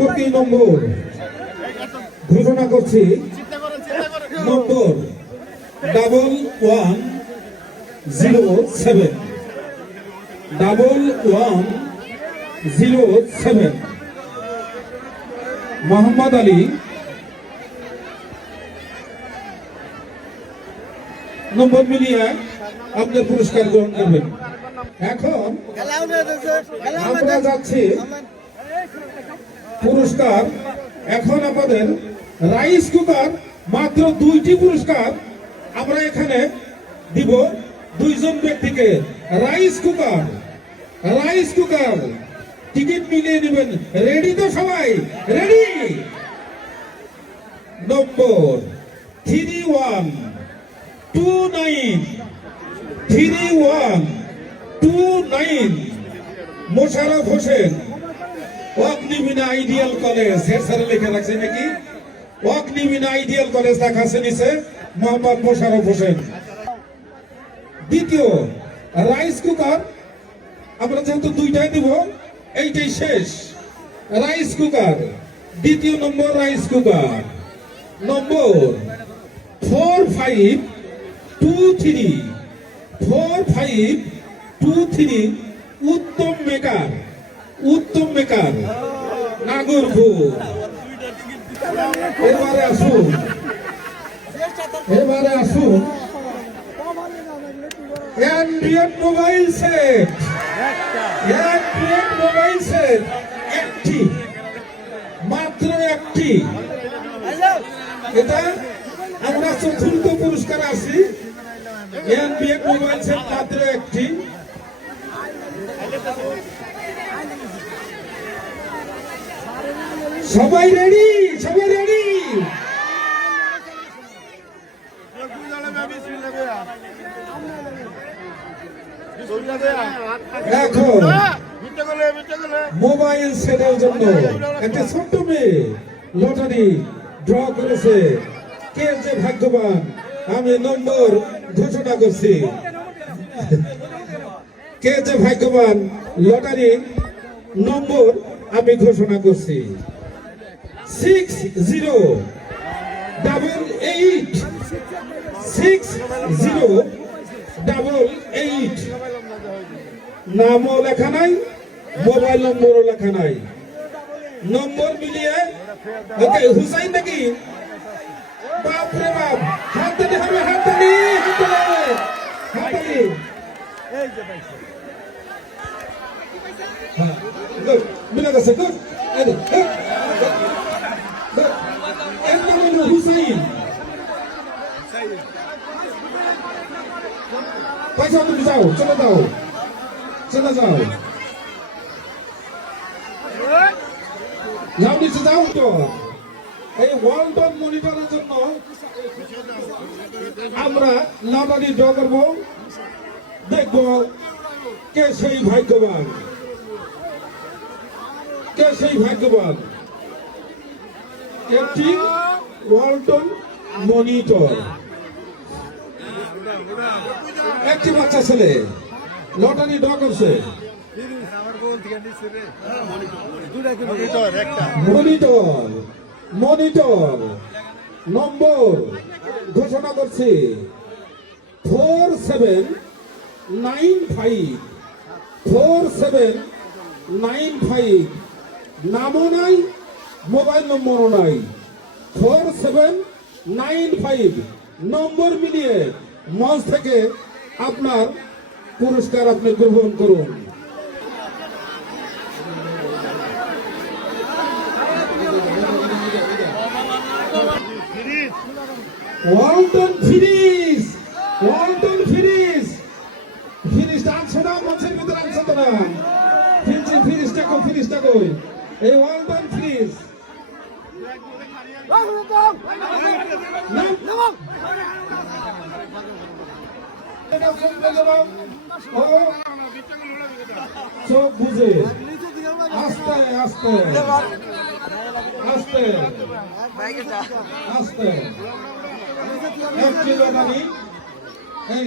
পরবর্তী নম্বর। ঘোষণা করছি। Number double one zero seven. Double one zero seven. Mohammad Ali. Number মিলিয়ে আপনার পুরস্কার গ্রহণ করবেন। এখন আমরা যাচ্ছি। পুরস্কার এখন আমাদের রাইস কুকার মাত্র দুইটি পুরস্কার আমরা এখানে দিব দুইজন ব্যক্তিকে। Rice cooker rice cooker. Ticket মিলিয়ে নেবেন। রেডি তো সবাই? Ready? Number three one two nine. Three one two nine. Mosharaf Hossain. Agnibina ideal college, head স্যারে লিখে রাখছে নাকি? অগ্নিবিনা আইডিয়াল কলেজ দেখাচ্ছে নিচে, মোহাম্মদ মোশারফ হোসেন। দ্বিতীয়, রাইস কুকার, আমরা যেহেতু দুইটাই দিব, এইটাই শেষ। রাইস কুকার, দ্বিতীয় number rice cooker. Number, four five two three, four five two three, Uttam Maker. Uttam Maker Nagarpur এবারে আসুন। এবারে আসুন। Android mobile set. Android mobile set একটি, মাত্র একটি। এটা আমরা চতুর্থ পুরস্কার আছি অ্যান্ড্রয়েড মোবাইল সেট মাত্র একটি। সবাই রেডি সবাই রেডি এখন মোবাইল সেটের জন্য একটা ছোট্ট মেয়ে লটারি ড্র করেছে। কে যে ভাগ্যবান? আমি নম্বর ঘোষণা করছি। কে যে ভাগ্যবান? লটারি নম্বর আমি ঘোষণা করছি। Six zero double eight six zero double eight নামও লেখা নাই মোবাইল নম্বরও লেখা নাই। নম্বর মিলিয়ে ওকে হুসাইন নাকি? বাপ রে বাপ হাত তালি হবে হাত তালি হাত তালি হবে হাত তালি হ্যাঁ, good. মিলে গেছে গুড হলো হুসাইন পয়সা তুমি যাও চলে যাও চলে যাও যাও যাও তো এই ওয়ালটন মনিটরের জন্য আমরা লটারি ড্র করব দেখব কে সেই ভাগ্যবান কে সেই ভাগ্যবান একটি মনিটর একটি বাচ্চা ছেলে লটারি ড্র করছে মনিটর মনিটর নম্বর ঘোষণা করছি। Four seven nine five four seven nine five. নামও নাই মোবাইল নম্বরও নাই। Four seven nine five number মিলিয়ে মঞ্চ থেকে আপনার পুরস্কার আপনি গ্রহণ করুন। ওয়ালটন ফিরিস ওয়ালটন ফিরিস ফিরিস আনছে না মঞ্চের ভিতরে আনছে তো না। ফিরিস ফিরিসটা কই ফিরিসটা কই এই ওয়ালটন ফিরিস চোখ বুঝে। আস্তে আস্তে। আস্তে। আস্তে। একটি এই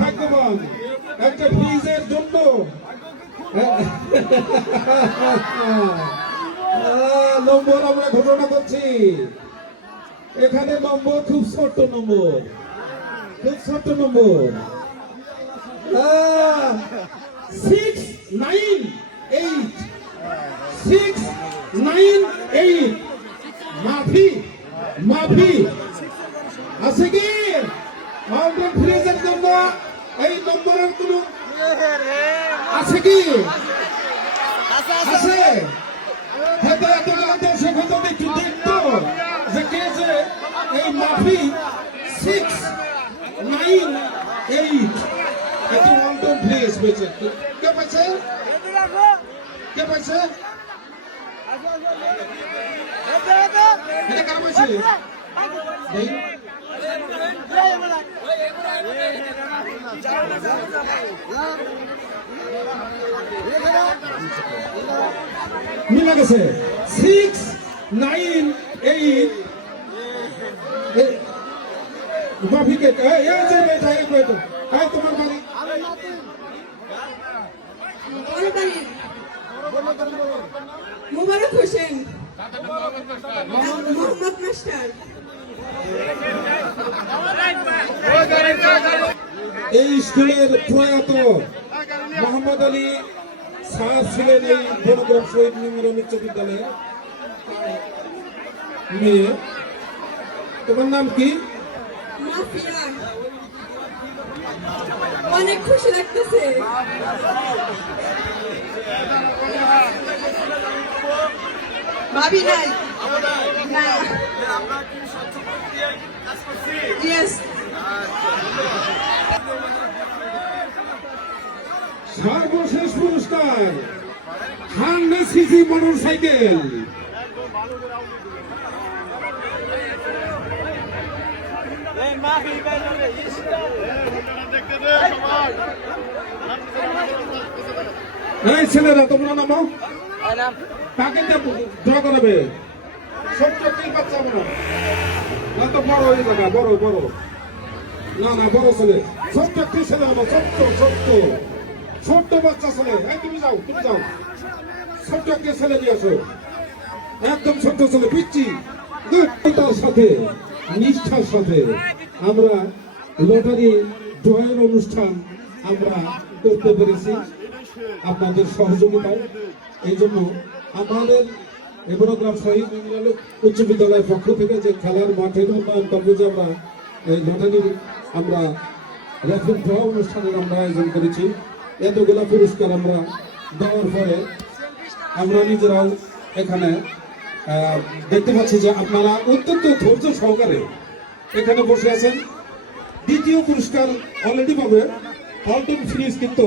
ভাগ্যবান? ফ্রিজের জন্য। নম্বর আমরা ঘোষণা করছি। এখানে নম্বর খুব ছোট্ট নম্বর। ছোট্ট number six nine eight six nine eight Mafi Mafi আছে কি মাউন্টেন ফ্রিজের জন্য এই নম্বরের কোন আছে কি আছে হয়তো এতগুলো দর্শক হয়তো একটু দেখতো যে কে যে এই মাফি সিক্স নাইন এইট একটু মাউন্টেন ফ্রিজ পেয়েছে কে পাইছে কে পাইছে এটা কার পাইছে মিলে গেছে সিক্স নাইন এইট মাফিকে এই যে বেটা এই বেটা তোমার বাড়ি মুবারক হোসেন মোহাম্মদ মাস্টার এই স্কুলের প্রয়াত মোহাম্মদ আলী স্যার ছিলেন এই বনগ্রাম শহীদ মেমোরিয়াল উচ্চ বিদ্যালয়ে মেয়ে। তোমার নাম কি? অনেক খুশি লাগতেছে। ভাবি নাই সর্বশেষ পুরস্কার হান্ড্রেড সিসি মোটর সাইকেল। এই ছেলেরা তোমরা নামো। কাকে ড্র করাবে? ছোট্ট কি বাচ্চা মনে? না তো বড় হয়ে যাবে বড় বড়। না না বড় ছেলে। ছোট্ট একটি ছেলে আমার ছোট্ট ছোট্ট। ছোট্ট বাচ্চা ছেলে। এই তুমি যাও তুমি যাও। ছোট্ট ছেলে নিয়ে আসো। একদম ছোট্ট ছেলে পিচ্ছি সাথে নিষ্ঠার সাথে। আমরা লটারি ড্রয়ের অনুষ্ঠান আমরা করতে পেরেছি আপনাদের সহযোগিতায়। এই জন্য আমাদের এবনগ্রাম শহীদ উচ্চ বিদ্যালয়ের পক্ষ থেকে যে খেলার মাঠের উন্নয়ন যে আমরা, এই লটারির আমরা র্যাফিল ড্র অনুষ্ঠানের আমরা আয়োজন করেছি। এতগুলো পুরস্কার আমরা দেওয়ার পরে আমরা নিজেরাও এখানে দেখতে পাচ্ছি যে আপনারা অত্যন্ত ধৈর্য সহকারে এখানে বসে আছেন। দ্বিতীয় পুরস্কার অলরেডি পাবে। হলটন ফিনিশ কিন্তু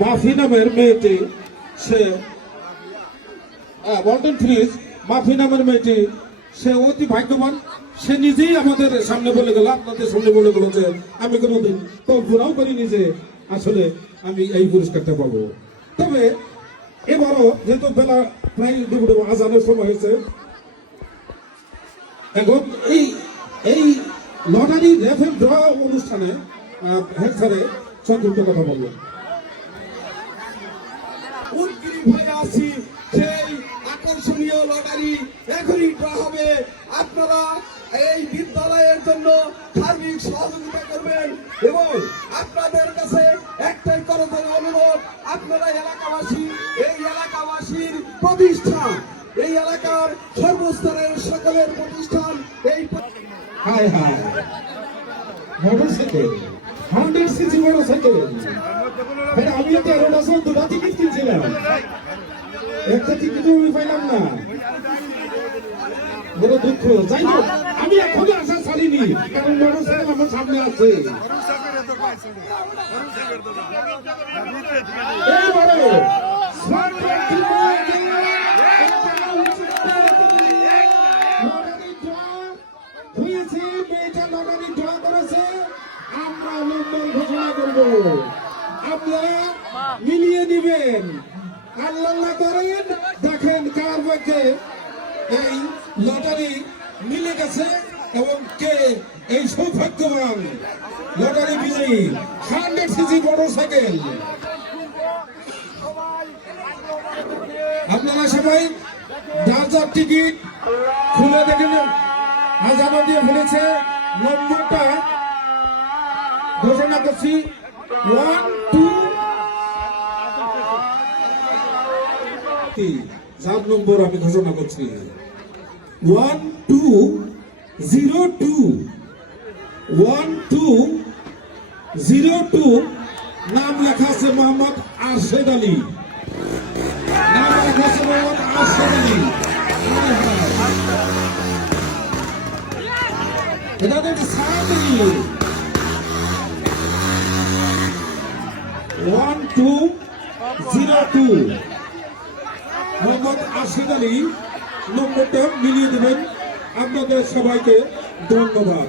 মাফি নামের মেয়েটি, সে ওয়ালটন ফ্রিজ মাফি নামের মেয়েটি, সে অতি ভাগ্যবান। সে নিজেই আমাদের সামনে বলে গেল, আপনাদের সামনে বলে গেল যে, আমি কোনোদিন কল্পনাও করিনি যে আসলে আমি এই পুরস্কারটা পাবো। তবে, এবারও যেহেতু বেলা প্রায় আজানের সময় হয়েছে এই এই লটারি রেফেল ড্র অনুষ্ঠানে হেড স্যারে সংক্ষিপ্ত কথা বলবেন উদ্গ্রীব হয়ে আসি, সেই আকর্ষণীয় লটারি এখনই ড্র হবে। হান্ড্রেড সিসি মোটরসাইকেল আরে আমি তেরোটা চোদ্দটা টিকিট কিনছিলাম। একটা টিকিট আমি পাইলাম না। বড় দুঃখ। যাই হোক, আমি এখনও আশা ছাড়িনি, কারণ মোটরসাইকেল আমার সামনে আছে। এইবারে ছোট্ট এই সৌভাগ্যবান লটারি বিজয়ী হান্ড্রেড সিসি মোটর সাইকেল আপনারা সবাই যার টিকিট খুলে দেখেন আজানো দিয়ে ফেলেছে নম্বরটা। ঘোষণা করছি। ওয়ান টু চার নম্বর আমি ঘোষণা করছি। One two zero two one two zero two নাম লেখা আছে মোহাম্মদ আরশেদ আলী। নাম লেখা আছে মোহাম্মদ আরশেদ আলী। এটা তো একটু সারা দিই one two zero two Mohammad Ashid Ali, নম্বরটা মিলিয়ে দেবেন। আপনাদের সবাইকে ধন্যবাদ।